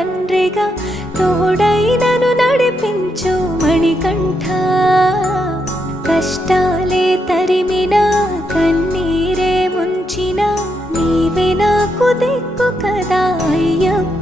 తండ్రిగా తోడై నన్ను నడిపించు మణికంఠ. కష్టాలే తరిమినా కన్నీరే ముంచిన నీవే నాకు దిక్కు కదా అయ్యప్ప.